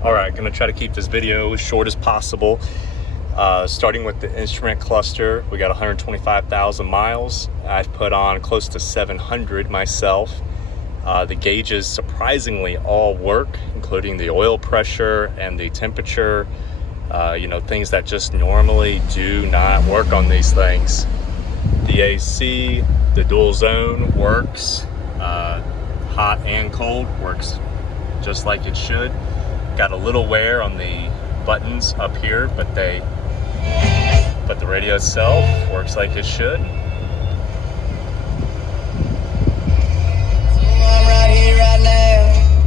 All right, gonna try to keep this video as short as possible. Starting with the instrument cluster, we got 125,000 miles. I've put on close to 700 myself. The gauges surprisingly all work, including the oil pressure and the temperature. Things that just normally do not work on these things. The AC, the dual zone works. Hot and cold works just like it should. Got a little wear on the buttons up here, but the radio itself works like it should.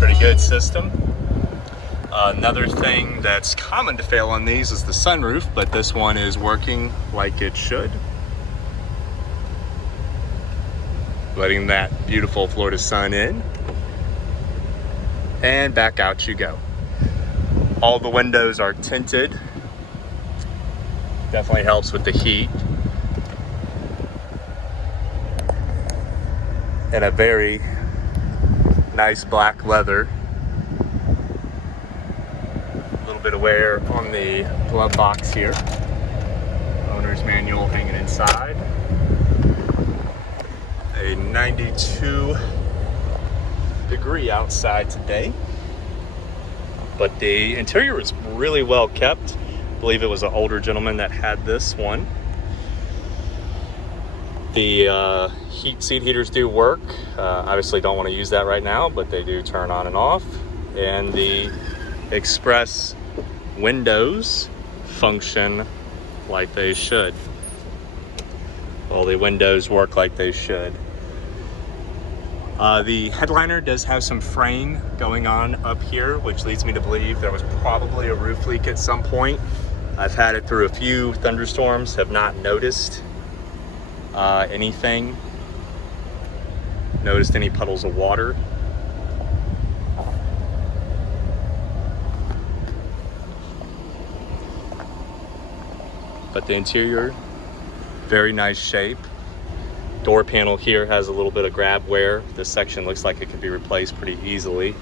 Pretty good system. Another thing that's common to fail on these is the sunroof, but this one is working like it should. Letting that beautiful Florida sun in. And back out you go. All the windows are tinted. Definitely helps with the heat. And a very nice black leather. A little bit of wear on the glove box here. Owner's manual hanging inside. A 92-degree outside today. But the interior is really well kept. I believe it was an older gentleman that had this one. The seat heaters do work. Obviously don't want to use that right now, but they do turn on and off. And the express windows function like they should. All the windows work like they should. The headliner does have some fraying going on up here, which leads me to believe there was probably a roof leak at some point. I've had it through a few thunderstorms, have not noticed anything. Noticed any puddles of water. But the interior, very nice shape. Door panel here has a little bit of grab wear. This section looks like it could be replaced pretty easily.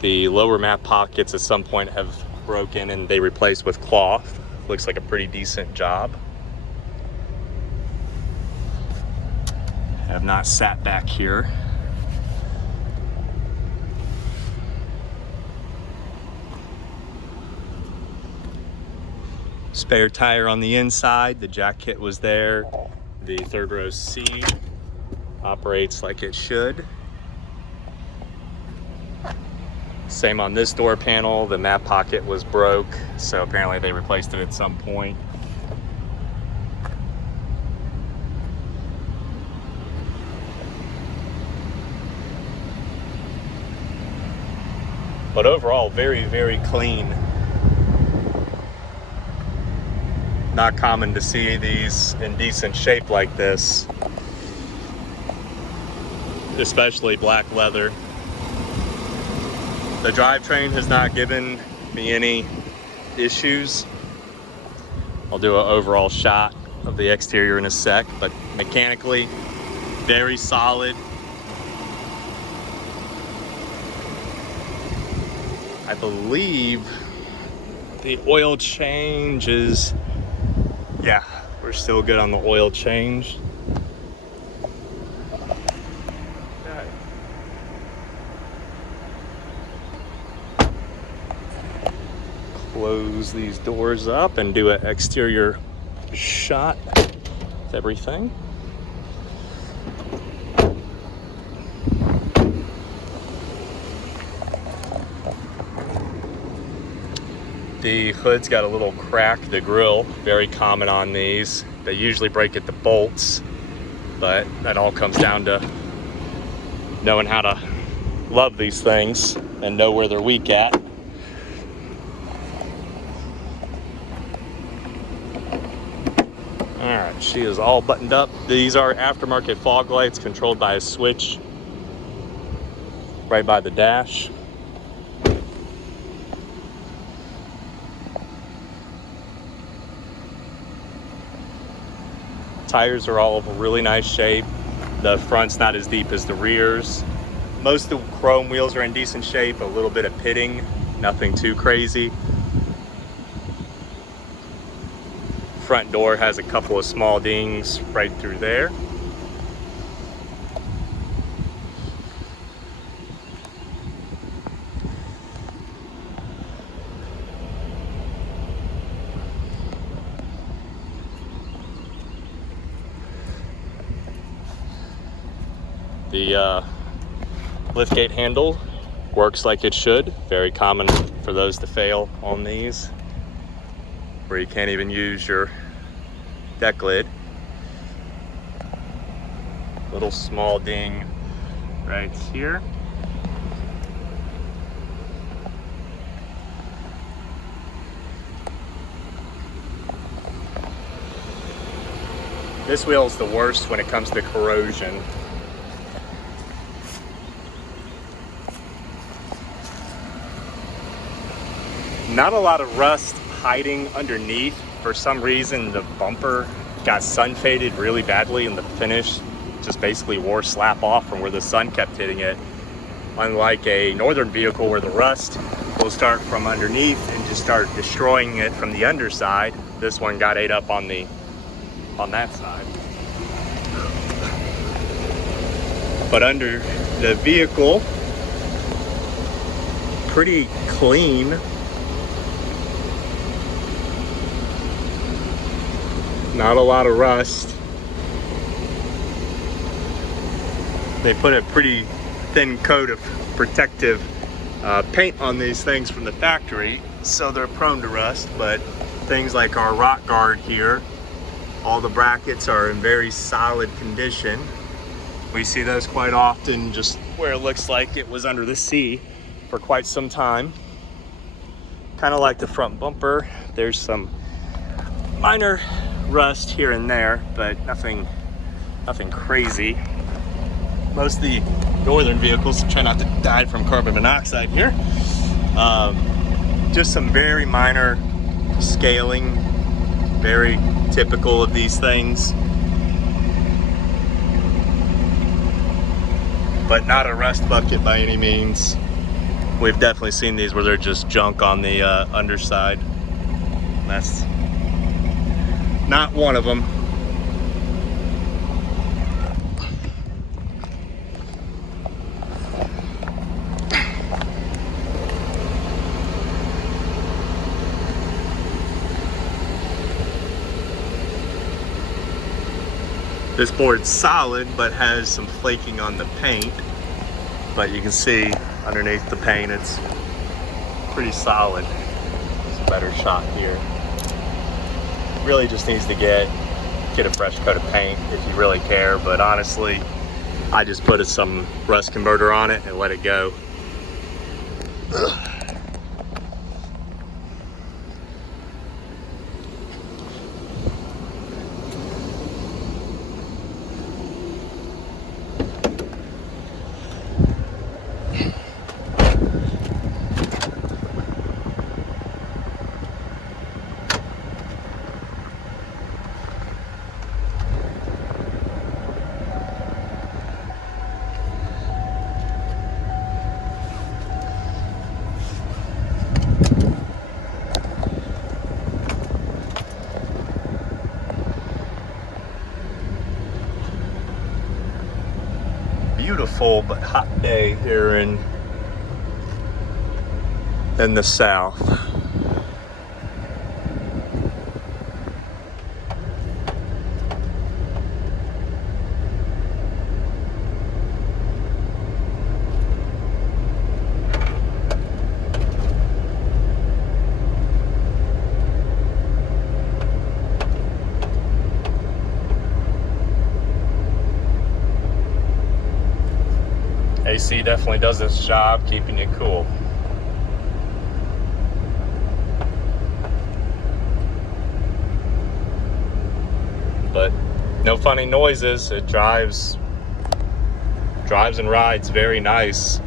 The lower map pockets at some point have broken and they replaced with cloth. Looks like a pretty decent job. Have not sat back here. Spare tire on the inside, the jack kit was there. The third row seat operates like it should. Same on this door panel, the map pocket was broke, so apparently they replaced it at some point. But overall, very, very clean. Not common to see these in decent shape like this, especially black leather. The drivetrain has not given me any issues. I'll do an overall shot of the exterior in a sec, but mechanically, very solid. I believe the oil change is, yeah, we're still good on the oil change. Okay. Close these doors up and do an exterior shot with everything. The hood's got a little crack, the grill, very common on these. They usually break at the bolts, but that all comes down to knowing how to love these things and know where they're weak at. All right, she is all buttoned up. These are aftermarket fog lights controlled by a switch right by the dash. Tires are all of a really nice shape. The front's not as deep as the rears. Most of the chrome wheels are in decent shape, a little bit of pitting, nothing too crazy. Front door has a couple of small dings right through there. The liftgate handle works like it should. Very common for those to fail on these, where you can't even use your deck lid. Little small ding right here. This wheel is the worst when it comes to corrosion. Not a lot of rust hiding underneath. For some reason, the bumper got sun faded really badly and the finish just basically wore slap off from where the sun kept hitting it. Unlike a northern vehicle where the rust will start from underneath and just start destroying it from the underside, this one got ate up on that side. But under the vehicle, pretty clean. Not a lot of rust. They put a pretty thin coat of protective paint on these things from the factory, so they're prone to rust, but things like our rock guard here, all the brackets are in very solid condition. We see those quite often just where it looks like it was under the sea for quite some time. Kind of like the front bumper, there's some minor rust here and there, but nothing crazy. Most of the northern vehicles, try not to die from carbon monoxide here. Just some very minor scaling, very typical of these things, but not a rust bucket by any means. We've definitely seen these where they're just junk on the underside. That's not one of them. This board's solid, but has some flaking on the paint. But you can see underneath the paint, it's pretty solid. It's a better shot here. Really just needs to get a fresh coat of paint if you really care, but honestly I just put some rust converter on it and let it go. Ugh. Beautiful but hot day here in the south. AC definitely does its job keeping it cool. But no funny noises. It drives and rides very nice,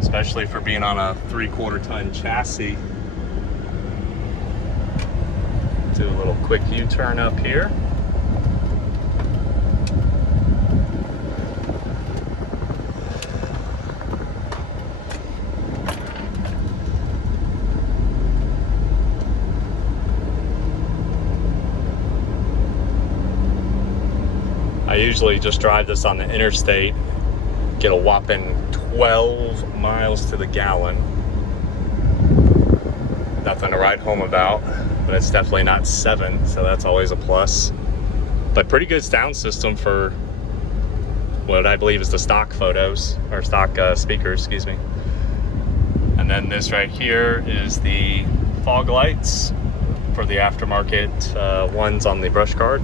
especially for being on a 3/4 ton chassis. Do a little quick U-turn up here. usually just drive this on the interstate, get a whopping 12 miles to the gallon. Nothing to write home about, but it's definitely not 7, so that's always a plus. But pretty good sound system for what I believe is the stock photos, or stock speakers, excuse me. And then this right here is the fog lights for the aftermarket ones on the brush card.